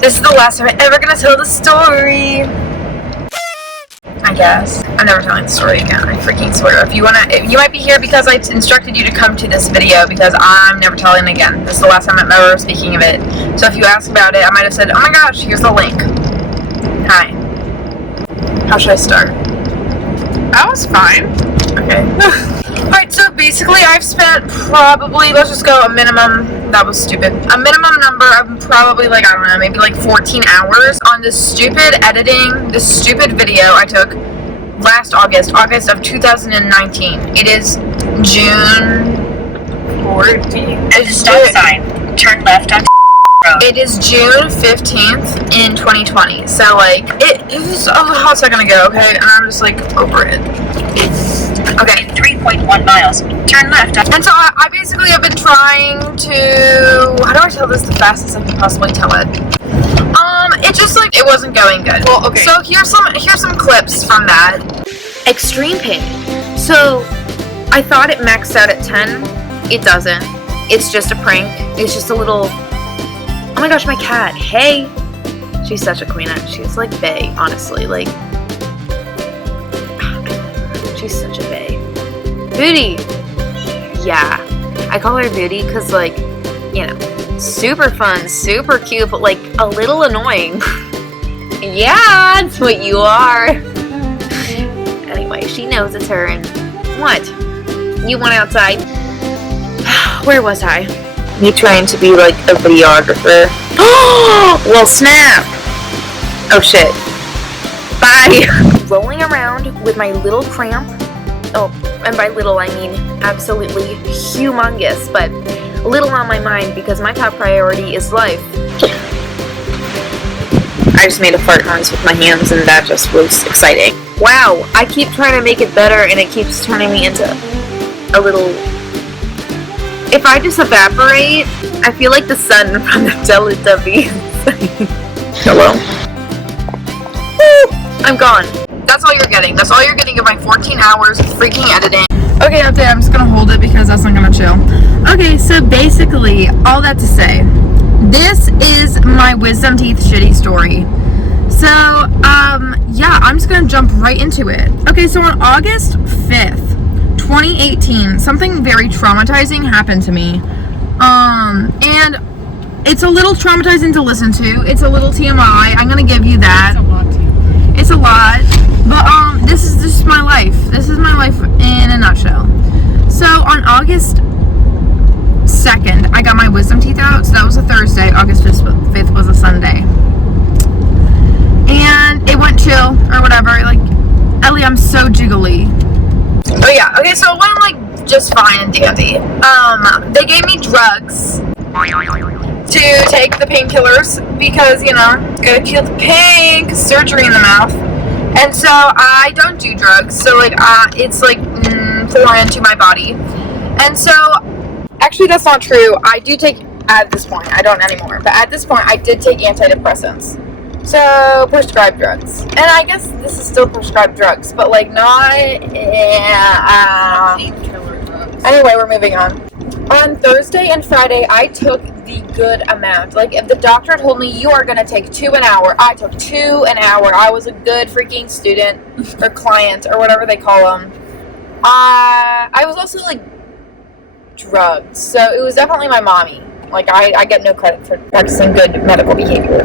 This is the last time I'm ever gonna tell the story. I guess. I'm never telling the story again. I freaking swear. If you might be here because I instructed you to come to this video because I'm never telling it again. This is the last time I'm ever speaking of it. So if you ask about it, I might have said, oh my gosh, here's the link. Hi. How should I start? That was fine. Okay. Alright, so basically I've spent probably, let's just go a minimum, that was stupid, a minimum number of probably like, I don't know, maybe like 14 hours on this stupid editing, this stupid video I took last August of 2019. It is June 14th. There's a stop sign. Turn left on road. It is June 15th in 2020. So like, it was a hot second ago, okay? And I'm just like over it. Okay. 3.1 miles. Turn left on. And so I basically have been trying to, how do I tell this the fastest I can possibly tell it? It just like, it wasn't going good. Well, okay. So here's some clips from that. Extreme pain. So I thought it maxed out at 10. It doesn't. It's just a prank. It's just a little, oh my gosh, my cat. Hey. She's such a queenette. She's like bae, honestly. Like, she's such a bae. Booty. Yeah. I call her Booty because, like, you know, super fun, super cute, but like a little annoying. Yeah, that's what you are. Anyway, she knows it's her. And what? You went outside? Where was I? Me trying to be like a videographer. Oh, well, snap. Oh shit. Bye. Rolling around with my little cramp. Oh, and by little I mean absolutely humongous, but little on my mind because my top priority is life. I just made a fart noise with my hands and that just was exciting. Wow, I keep trying to make it better and it keeps turning me into a little... If I just evaporate, I feel like the sun from the Teletubbies. Hello? Woo! I'm gone. That's all you're getting. That's all you're getting of my 14 hours of freaking editing. Okay, update. I'm just gonna hold it because that's not gonna chill. Okay, so basically, all that to say, this is my wisdom teeth shitty story. So, yeah, I'm just gonna jump right into it. Okay, so on August 5th, 2018, something very traumatizing happened to me. And it's a little traumatizing to listen to. It's a little TMI. I'm gonna give you that. It's a lot too. It's a lot. But, this is just my life. This is my life in a nutshell. So, on August 2nd, I got my wisdom teeth out. So, that was a Thursday. August 5th was a Sunday. And it went chill, or whatever. Like, Ellie, I'm so jiggly. Oh, yeah. Okay, so it went, like, just fine and dandy. They gave me drugs to take the painkillers because, you know, gotta kill the pain, 'cause surgery in the mouth. And so I don't do drugs, so like it's like foreign to my body. And so actually that's not true. I do take at this point. I don't anymore, but at this point I did take antidepressants. So prescribed drugs, and I guess this is still prescribed drugs, but like not. Painkiller drugs. Anyway, we're moving on. On Thursday and Friday, I took the good amount. Like, if the doctor told me you are going to take 2 an hour, I took 2 an hour. I was a good freaking student or client or whatever they call them. I was also, like, drugged. So, it was definitely my mommy. Like, I get no credit for practicing good medical behavior.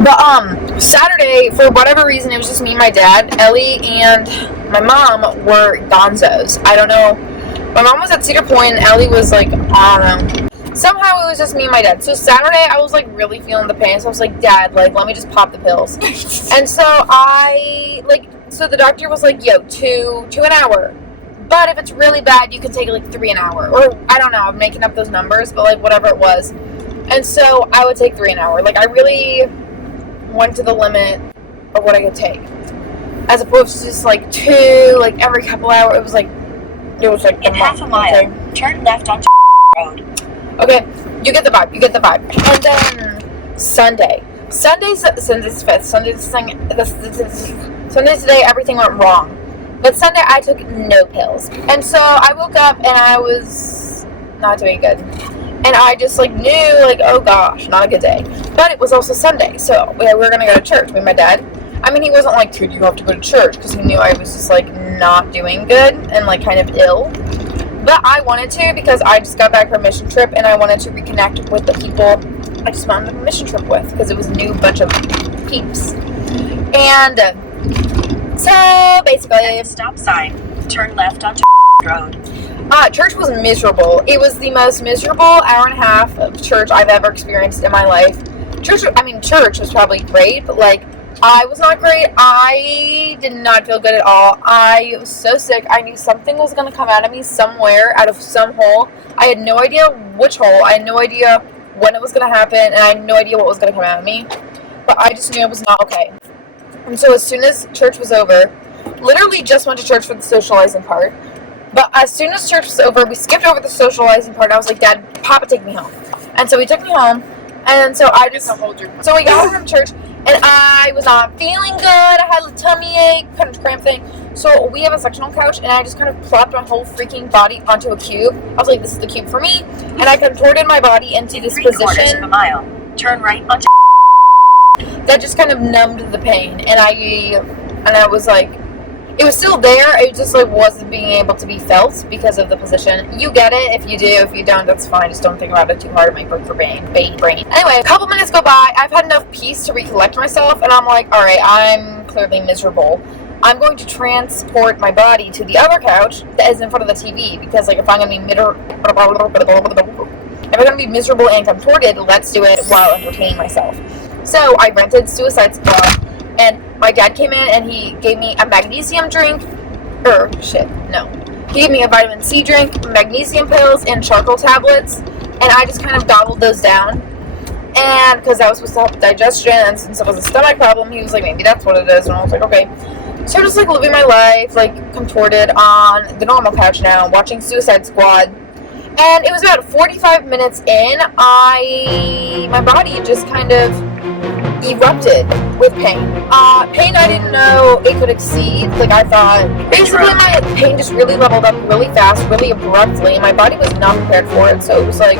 But, Saturday, for whatever reason, it was just me and my dad. Ellie and my mom were gonzos. I don't know. My mom was at Cedar Point and Ellie was like, I don't know. Somehow it was just me and my dad. So Saturday I was like really feeling the pain. So I was like, Dad, like let me just pop the pills. And so so the doctor was like, yo, 2 an hour. But if it's really bad, you can take like 3 an hour. Or I don't know, I'm making up those numbers, but like whatever it was. And so I would take 3 an hour. Like I really went to the limit of what I could take. As opposed to just like 2, like every couple hours. It was like in half a mile. Turn left on road. Okay, you get the vibe. And then Sunday. Sunday's 5th. Sunday today, everything went wrong. But Sunday, I took no pills. And so I woke up and I was not doing good. And I just, like, knew, like, oh gosh, not a good day. But it was also Sunday, so we were going to go to church with my dad. I mean, he wasn't like, dude, you have to go to church, because he knew I was just, like, not doing good and, like, kind of ill. But I wanted to, because I just got back from a mission trip, and I wanted to reconnect with the people I just went on a mission trip with, because it was a new bunch of peeps. And so, basically... At the stop sign, turn left onto road. Church was miserable. It was the most miserable hour and a half of church I've ever experienced in my life. Church was probably great, but, like, I was not great. I did not feel good at all. I was so sick. I knew something was going to come out of me somewhere, out of some hole. I had no idea which hole. I had no idea when it was going to happen, and I had no idea what was going to come out of me. But I just knew it was not okay. And so as soon as church was over, literally just went to church for the socializing part. But as soon as church was over, we skipped over the socializing part. I was like, Dad, Papa, take me home. And so he took me home. And so I just... So we got home from church, and I was not feeling good. I had a tummy ache, kind of cramp thing. So we have a sectional couch, and I just kind of plopped my whole freaking body onto a cube. I was like, this is the cube for me. And I contorted my body into this position. Of a mile, turn right onto... That just kind of numbed the pain. And I was like... It was still there, it just, like, wasn't being able to be felt because of the position. You get it, if you do. If you don't, that's fine. Just don't think about it too hard. It might break your brain. Anyway, a couple minutes go by, I've had enough peace to recollect myself, and I'm like, alright, I'm clearly miserable. I'm going to transport my body to the other couch that is in front of the TV, because, like, if I'm going to be miserable and contorted, let's do it while entertaining myself. So, I rented Suicide Squad, and my dad came in and he gave me a magnesium drink. He gave me a vitamin C drink, magnesium pills, and charcoal tablets. And I just kind of gobbled those down. And because that was supposed to help digestion, and since it was a stomach problem, he was like, maybe that's what it is. And I was like, okay. So I'm just, like, living my life, like, contorted on the normal couch now, watching Suicide Squad. And it was about 45 minutes in, my body just kind of erupted with pain. Pain I didn't know it could exceed. Like, I thought, basically my pain just really leveled up really fast, really abruptly, and my body was not prepared for it, so it was, like,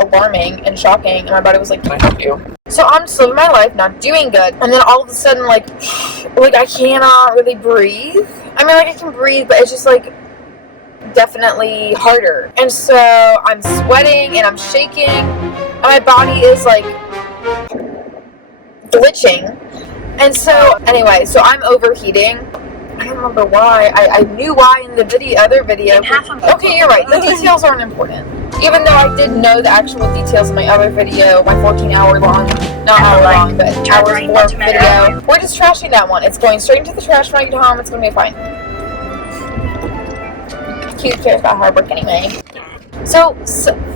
alarming and shocking, and my body was like, can I help you? So I'm just living my life, not doing good, and then all of a sudden, like I cannot really breathe. I mean, like, I can breathe, but it's just, like, definitely harder. And so I'm sweating, and I'm shaking, and my body is, like, glitching. And so anyway, so I'm overheating. I don't remember why. I knew why in the other video. Okay, you're right. The details aren't important. Even though I did know the actual details in my other video, my 14-hour long, not hour long, but hours more video. We're just trashing that one. It's going straight into the trash when I get home. It's going to be fine. Cute cares about hard work anyway. So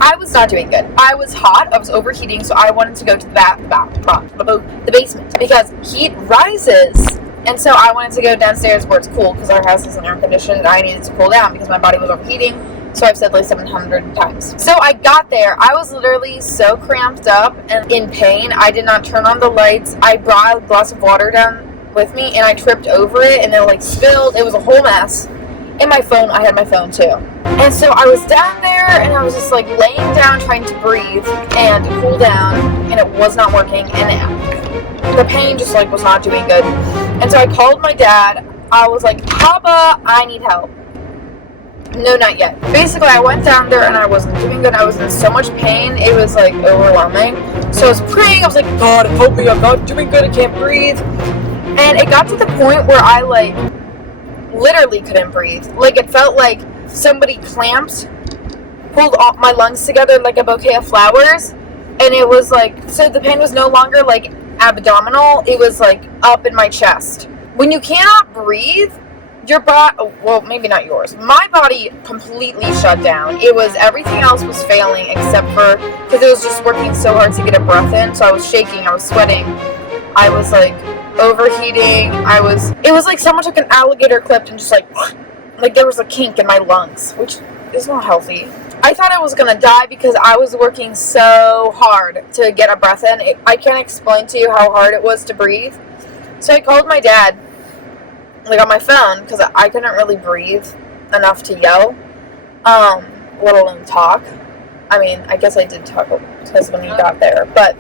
I was not doing good. I was hot. I was overheating, so I wanted to go to the basement because heat rises. And so I wanted to go downstairs where it's cool because our house isn't air conditioned and I needed to cool down because my body was overheating. So I've said like 700 times. So I got there. I was literally so cramped up and in pain. I did not turn on the lights. I brought a glass of water down with me and I tripped over it and it like spilled. It was a whole mess. In my phone, I had my phone too. And so I was down there and I was just like laying down trying to breathe and to cool down and it was not working and the pain just like was not doing good. And so I called my dad. I was like, Papa, I need help. No, not yet. Basically, I went down there and I wasn't doing good. I was in so much pain. It was like overwhelming. So I was praying. I was like, God, help me. I'm not doing good. I can't breathe. And it got to the point where I like literally couldn't breathe. Like it felt like somebody pulled all my lungs together like a bouquet of flowers. And it was like, so the pain was no longer like abdominal. It was like up in my chest. When you cannot breathe, your body, well, maybe not yours. My body completely shut down. It was, everything else was failing except for, because it was just working so hard to get a breath in. So I was shaking, I was sweating. I was like overheating. It was like someone took an alligator clip and just like there was a kink in my lungs, which is not healthy. I thought I was going to die because I was working so hard to get a breath in. I can't explain to you how hard it was to breathe. So I called my dad, like on my phone, because I couldn't really breathe enough to yell, let alone talk. I mean, I guess I did talk to his husband when he got there, but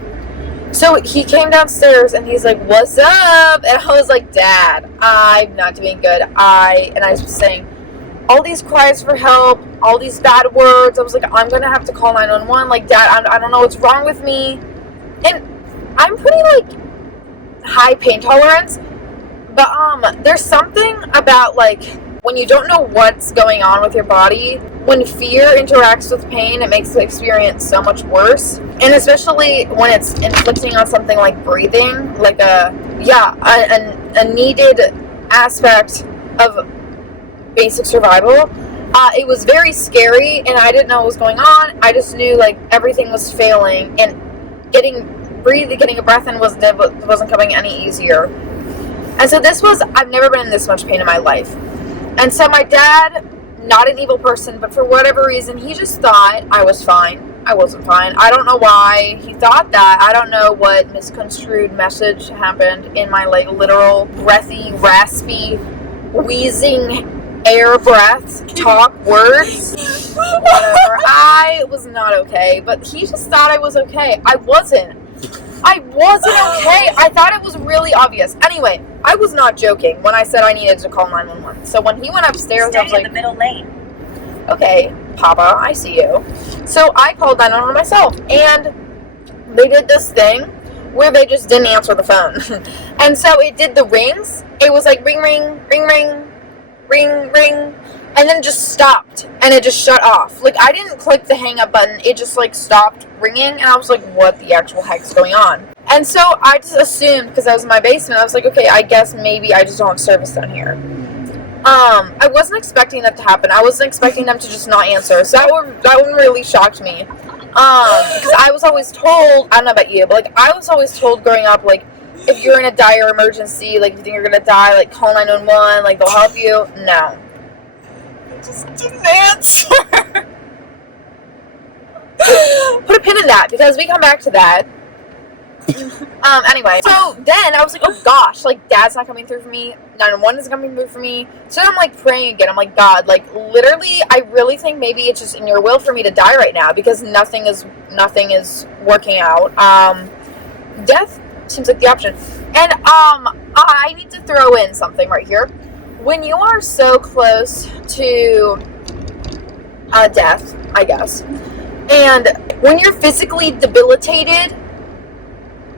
so he came downstairs and he's like, "What's up?" And I was like, "Dad, I'm not doing good." I was saying all these cries for help, all these bad words. I was like, "I'm gonna have to call 911." Like, Dad, I don't know what's wrong with me, and I'm pretty like high pain tolerance, but there's something about like when you don't know what's going on with your body, when fear interacts with pain, it makes the experience so much worse. And especially when it's inflicting on something like breathing, like a needed aspect of basic survival. It was very scary, and I didn't know what was going on. I just knew like everything was failing, and getting a breath in wasn't coming any easier. And so I've never been in this much pain in my life. And so my dad, not an evil person, but for whatever reason, he just thought I was fine. I wasn't fine. I don't know why he thought that. I don't know what misconstrued message happened in my like literal breathy, raspy, wheezing air breath talk words. Whatever. I was not okay, but he just thought I was okay. I wasn't okay. I thought it was really obvious. Anyway, I was not joking when I said I needed to call 911. So when he went upstairs, I was like, in the middle lane. Okay, Papa, I see you. So I called 911 myself, and they did this thing where they just didn't answer the phone. And so it did the rings. It was like ring, ring, ring, ring, ring, ring, and then just stopped, and it just shut off. Like, I didn't click the hang up button. It just like stopped ringing, and I was like, what the actual heck's going on? And so I just assumed, because I was in my basement, I was like, okay, I guess maybe I just don't have service down here. I wasn't expecting that to happen. I wasn't expecting them to just not answer. So that one really shocked me. Because I was always told, I don't know about you, but like I was always told growing up, like if you're in a dire emergency, like if you think you're gonna die, like call 911, like they'll help you. No. I just didn't answer. Put a pin in that because we come back to that. Anyway, so then I was like, oh gosh, like Dad's not coming through for me, 911 isn't coming through for me. So I'm like praying again. I'm like, God, like literally, I really think maybe it's just in your will for me to die right now because nothing is working out. Death seems like the option. And I need to throw in something right here. When you are so close to death, I guess, and when you're physically debilitated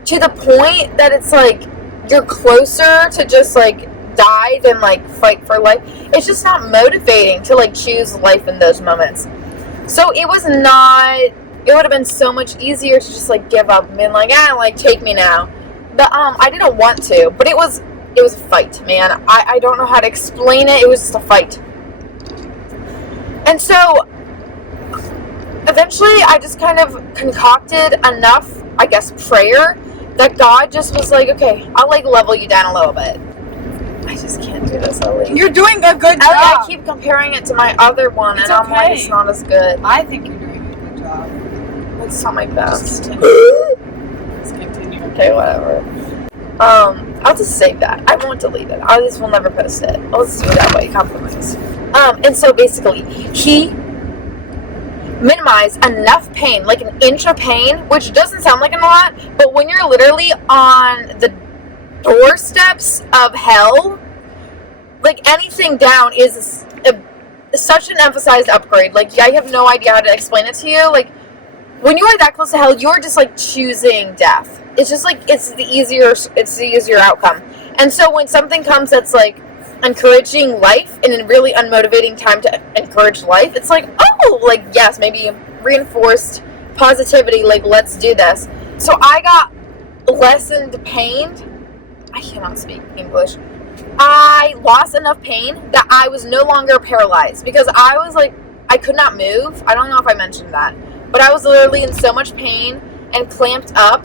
to the point that it's like you're closer to just like die than like fight for life, it's just not motivating to like choose life in those moments. So it would have been so much easier to just like give up and be like, like take me now. But I didn't want to, but it was a fight, man. I don't know how to explain it. It was just a fight. And so eventually I just kind of concocted enough, I guess, prayer that God just was like, okay, I'll like level you down a little bit. I just can't do this, Ellie. You're doing a good job. I keep comparing it to my other one, and I'm like, it's not as good. I think you're doing a good job. It's not my best. Let's continue. Okay, whatever. I'll just save that. I won't delete it. I just will never post it. I'll just do it that way. Compromise. And so basically, he minimized enough pain, like an inch of pain, which doesn't sound like a lot, but when you're literally on the doorsteps of hell, like anything down is such an emphasized upgrade. Like, I have no idea how to explain it to you. Like, when you are that close to hell, you're just like choosing death. It's just like it's the easier outcome. And so when something comes that's like encouraging life in a really unmotivating time to encourage life, it's like, oh, like yes, maybe reinforced positivity, like let's do this. So I got lessened pain. I cannot speak English. I lost enough pain that I was no longer paralyzed because I was like, I could not move. I don't know if I mentioned that, but I was literally in so much pain and clamped up,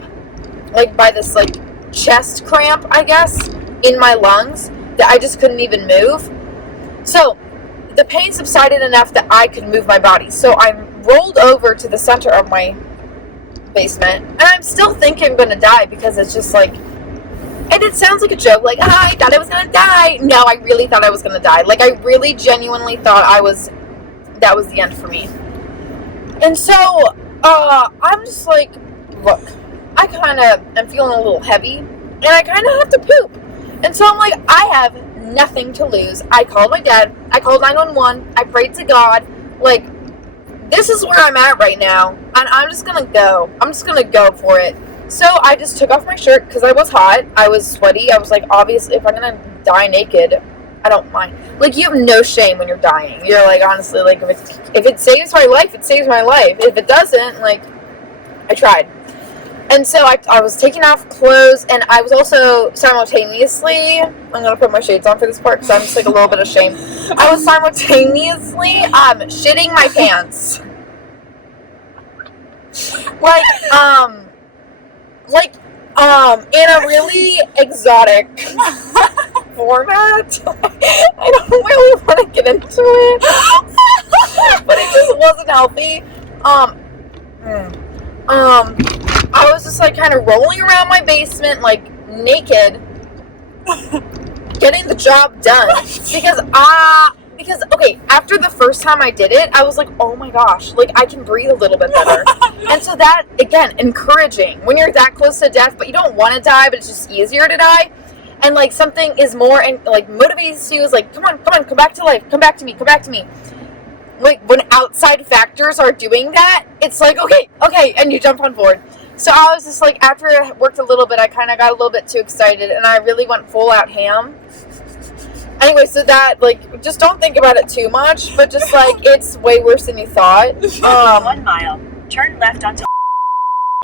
like by this like chest cramp, I guess, in my lungs that I just couldn't even move. So the pain subsided enough that I could move my body. So I rolled over to the center of my basement, and I'm still thinking I'm gonna die because it's just like, and it sounds like a joke, like, I thought I was gonna die. No, I really thought I was gonna die. Like, I really genuinely thought that was the end for me. And so, I'm just like, look, I kind of am feeling a little heavy, and I kind of have to poop. And so I'm like, I have nothing to lose. I called my dad. I called 911. I prayed to God. Like, this is where I'm at right now, and I'm just gonna go. I'm just gonna go for it. So I just took off my shirt because I was hot. I was sweaty. I was like, obviously, if I'm gonna die naked, I don't mind. Like, you have no shame when you're dying. You're like, honestly, like, if it saves my life, it saves my life. If it doesn't, like, I tried. And so I was taking off clothes, and I was also simultaneously, I'm going to put my shades on for this part because I'm just like a little bit ashamed. I was simultaneously shitting my pants. In a really exotic format. I don't really want to get into it, but it just wasn't healthy. I was just like kind of rolling around my basement like naked, getting the job done because okay, after the first time I did it, I was like, oh my gosh, like I can breathe a little bit better. And so that, again, encouraging when you're that close to death, but you don't want to die, but it's just easier to die. And like something is more and like motivates you, is like, come on, come back to life, come back to me. Like when outside factors are doing that, it's like, okay, and you jump on board. So I was just like, after I worked a little bit, I kind of got a little bit too excited, and I really went full out ham. Anyway, so that, like, just don't think about it too much, but just like, it's way worse than you thought. 1 mile. Turn left onto.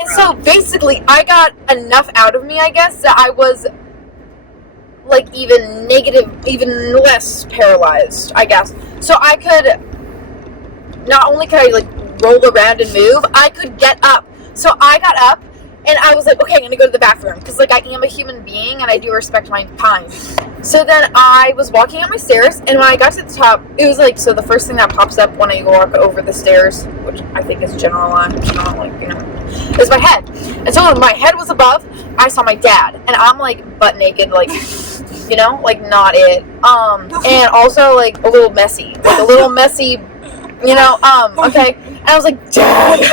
And so basically, I got enough out of me, I guess, that I was like even less paralyzed, I guess. So I could, not only could I like roll around and move, I could get up. So I got up, and I was like, okay, I'm going to go to the bathroom, because, like, I am a human being, and I do respect my time. So then I was walking up my stairs, and when I got to the top, it was like, so the first thing that pops up when I walk over the stairs, which I think is general, like, you know, is my head. And so when my head was above, I saw my dad, and I'm, like, butt naked, like, you know, like, not it. And also, like, a little messy, you know, okay. And I was like, Dad!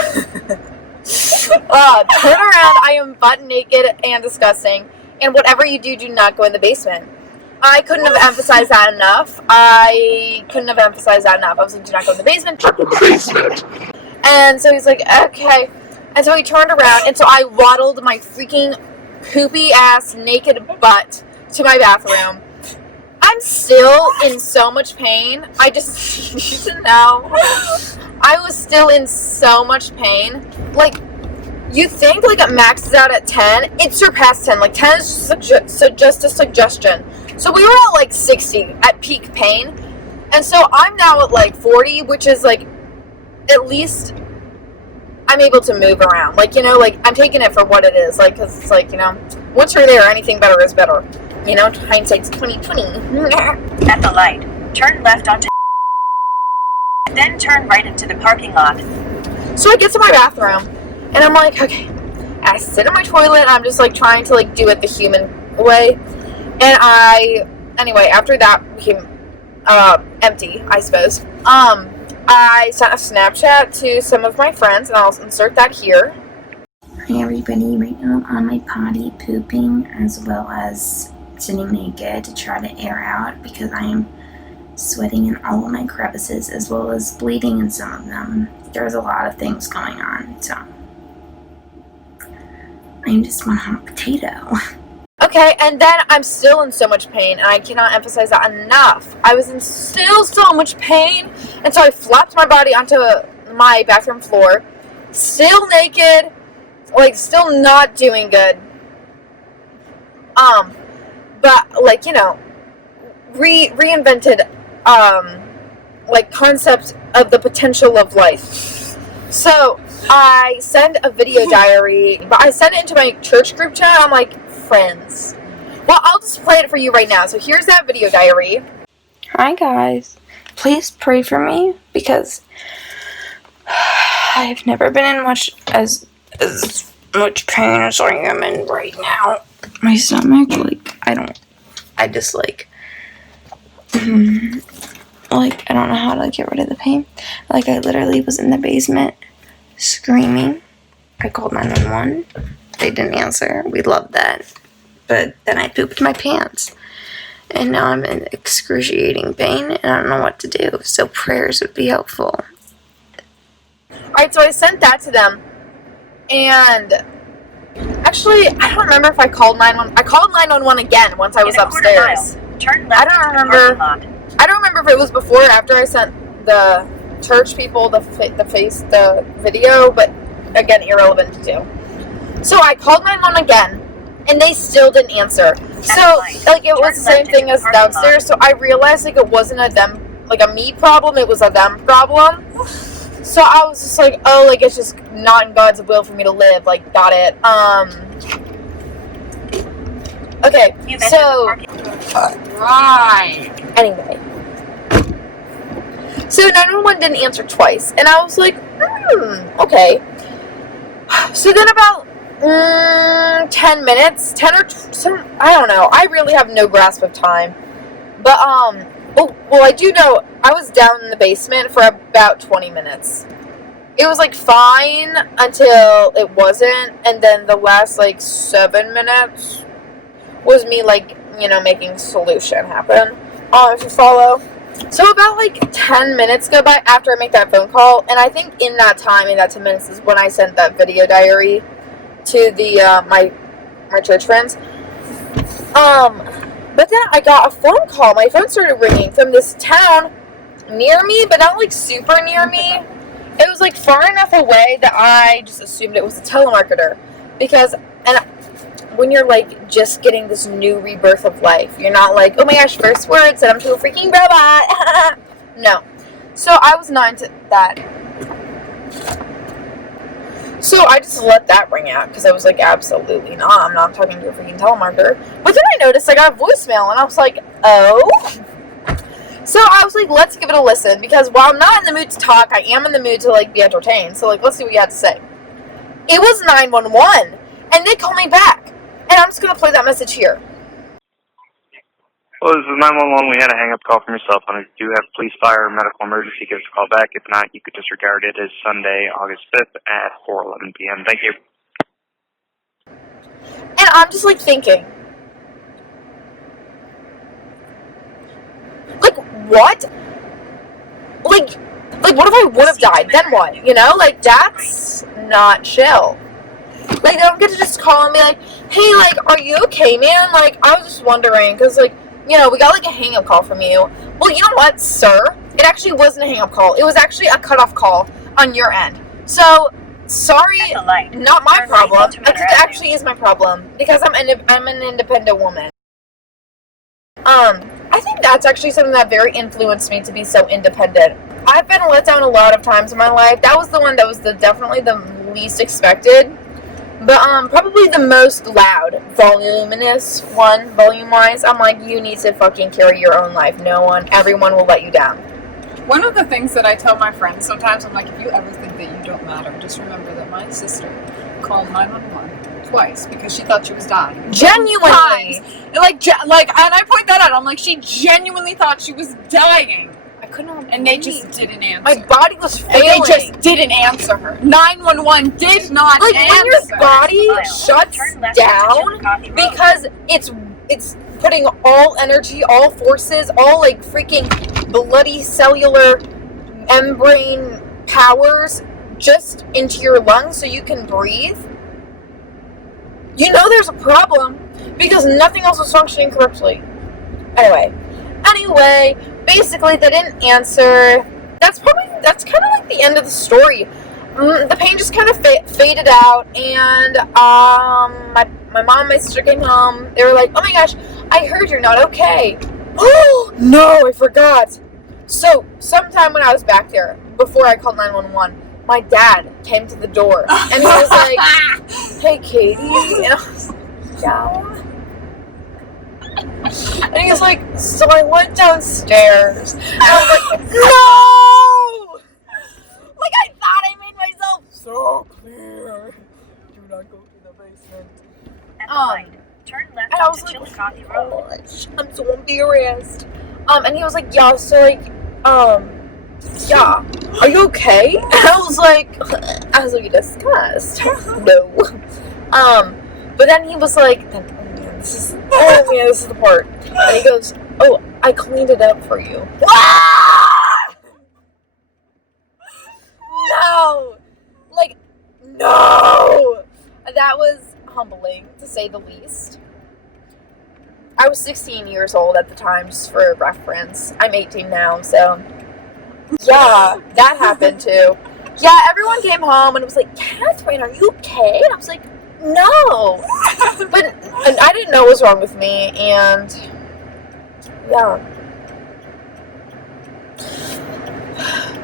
Turn around, I am butt naked and disgusting, and whatever you do, do not go in the basement. I couldn't have emphasized that enough. I was like, do not go in the basement. And so he's like, okay. And so he turned around, and so I waddled my freaking poopy ass naked butt to my bathroom. I'm still in so much pain. I just need to know. I was still in so much pain. Like, you think like it maxes out at 10, it surpassed 10. Like 10 is just a suggestion. So we were at like 60 at peak pain, and so I'm now at like 40, which is like, at least I'm able to move around. Like, you know, like I'm taking it for what it is. Like, cause it's like, you know, once you're there, anything better is better. You know, hindsight's 20/20. At the light, turn left onto. Then turn right into the parking lot. So I get to my bathroom, and I'm like, okay. And I sit in my toilet, and I'm just like trying to like do it the human way. And anyway, after that became empty, I suppose. I sent a Snapchat to some of my friends, and I'll insert that here. Hi everybody, right now I'm on my potty pooping as well as sitting naked to try to air out because I am sweating in all of my crevices as well as bleeding in some of them. There's a lot of things going on, so I'm just one hot potato. Okay, and then I'm still in so much pain, and I cannot emphasize that enough. I was in still so much pain, and so I flopped my body onto my bathroom floor, still naked, like, still not doing good. But, like, you know, reinvented, like, concept of the potential of life. So, I send a video diary, but I send it into my church group chat. I'm like, friends. Well, I'll just play it for you right now. So here's that video diary. Hi guys, please pray for me because I've never been in as much pain as I am in right now. My stomach, like, I don't know how to get rid of the pain. Like, I literally was in the basement screaming. I called 911. They didn't answer. We loved that. But then I pooped my pants. And now I'm in excruciating pain and I don't know what to do. So prayers would be helpful. Alright, so I sent that to them. And actually, I don't remember if I called 911. I called 911 again once I was upstairs. Turn left I don't remember if it was before or after I sent the church people the video, but again, irrelevant to do. So I called 911 again, and they still didn't answer. So, like, it was the same thing as downstairs, so I realized, like, it wasn't a me problem, it was a them problem. So I was just like, oh, like, it's just not in God's will for me to live, like, got it. Okay, so, Right. anyway. So 911 didn't answer twice, and I was like, okay. So then about 10 minutes, 10 or some, I don't know. I really have no grasp of time. But, well, I do know I was down in the basement for about 20 minutes. It was, like, fine until it wasn't, and then the last, like, 7 minutes was me, like, you know, making solution happen. If you follow. So about, like, 10 minutes go by after I make that phone call, and I think in that time, in that 10 minutes, is when I sent that video diary to the, my church friends. But then I got a phone call. My phone started ringing from this town near me, but not, like, super near me. It was, like, far enough away that I just assumed it was a telemarketer. Because, and when you're, like, just getting this new rebirth of life, you're not like, oh my gosh, first word, said I'm to a freaking robot. No. So I was not into that. So I just let that ring out, because I was like, absolutely not. I'm not talking to a freaking telemarketer. But then I noticed I got a voicemail, and I was like, oh? So I was like, let's give it a listen, because while I'm not in the mood to talk, I am in the mood to, like, be entertained. So, like, let's see what you have to say. It was 911, and they called me back. And I'm just going to play that message here. Well, this is 911. We had a hang-up call from yourself. And if you do have police, fire, or medical emergency, give us a call back. If not, you could disregard it as Sunday, August 5th at 4:11 p.m. Thank you. And I'm just, like, thinking, like, what? Like, what if I would have died? Then what? You know? Like, that's not chill. Like, they don't get to just call and be like, hey, like, are you okay, man? Like, I was just wondering, because, like, you know, we got, like, a hang-up call from you. Well, you know what, sir? It actually wasn't a hang-up call. It was actually a cut-off call on your end. So, sorry, not my problem. It actually is my problem, because I'm an independent woman. I think that's actually something that very influenced me to be so independent. I've been let down a lot of times in my life. That was the one that was definitely the least expected. But, probably the most loud, voluminous one, volume-wise. I'm like, you need to fucking carry your own life. Everyone will let you down. One of the things that I tell my friends sometimes, I'm like, if you ever think that you don't matter, just remember that my sister called 911 twice because she thought she was dying. Genuinely. And and I point that out. I'm like, she genuinely thought she was dying. I couldn't. And they just didn't answer. My body was failing. And they just didn't answer her. 911 did not like, answer. When your body shuts down because it's putting all energy, all forces, all, like, freaking bloody cellular membrane powers just into your lungs so you can breathe, you know there's a problem because nothing else is functioning correctly. Anyway, basically they didn't answer. That's kind of like the end of the story. The pain just kind of faded out, and my mom and my sister came home. They were like, oh my gosh, I heard you're not okay. Oh, no, I forgot. So, sometime when I was back there, before I called 911, my dad came to the door, and he was like, hey, Katie, and I was like, yeah. And he was like, so I went downstairs, and I was like, no! Like, I thought I made myself so clear. Do not go to the basement. Turn left And I was onto like, Chillicothe Road. oh gosh, I'm so embarrassed. And he was like, yeah, so like, yeah. are you okay? And I was like, you disgust. No. But then he was like, this is the part. And he goes, oh, I cleaned it up for you. No! Like, no! That was humbling, to say the least. I was 16 years old at the time, just for reference. I'm 18 now, so... Yeah, that happened too. Yeah, everyone came home and it was like, Catherine, are you okay? And I was like, no. But and I didn't know what was wrong with me, and... Yeah.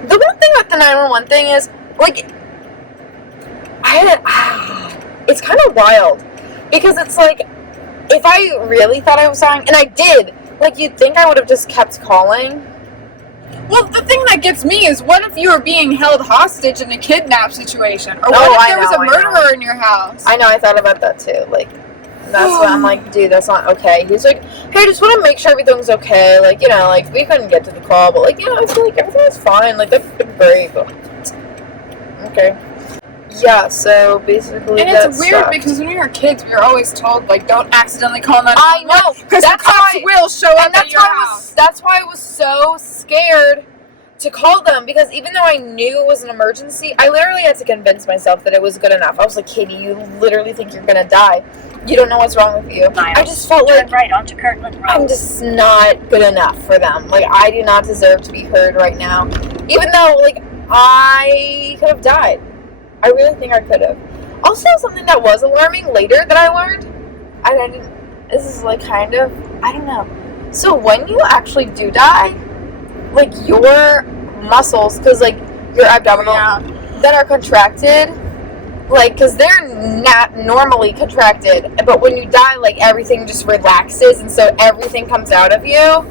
The one thing with the 911 thing is, like, it's kind of wild, because it's like, if I really thought I was dying, and I did, like, you'd think I would have just kept calling. Well, the thing that gets me is, what if you were being held hostage in a kidnap situation? Or what if there was a murderer in your house? I know, I thought about that too, like, that's what I'm like, dude, that's not okay. He's like, hey, I just want to make sure everything's okay, like, you know, like, we couldn't get to the call, but, like, you know, I feel like everything was fine, like, that's great, but, okay. Yeah, so basically, and it's weird because when we were kids, we were always told, like, don't accidentally call 911. I know, because the cops will show up at your house. That's why I was so scared to call them, because even though I knew it was an emergency, I literally had to convince myself that it was good enough. I was like, Katie, you literally think you're gonna die. You don't know what's wrong with you. I just felt like right onto Kirtland Road. I'm just not good enough for them. Like, I do not deserve to be heard right now. Even though, like, I could have died. I really think I could have. Also, something that was alarming later that I learned, this is like kind of, I don't know. So when you actually do die, like, your muscles, because, like, your abdominal, that are contracted, like, because they're not normally contracted, but when you die, like, everything just relaxes, and so everything comes out of you.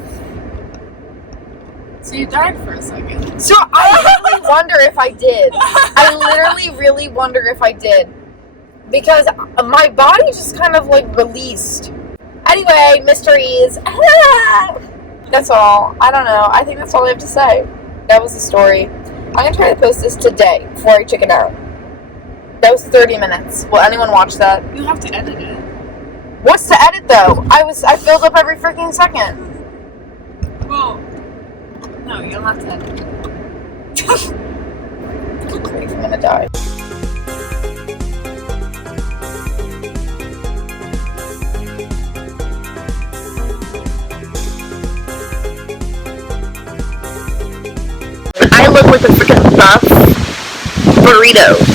So you died for a second. So I really wonder if I did. I literally really wonder if I did. Because my body just kind of, like, released. Anyway, mysteries. That's all. I don't know. I think that's all I have to say. That was the story. I'm going to try to post this today before I chicken out. That was 30 minutes. Will anyone watch that? You'll have to edit it. What's to edit, though? I filled up every freaking second. Well, no, you'll have to edit it. I'm going to die. I look like a freaking buff burrito.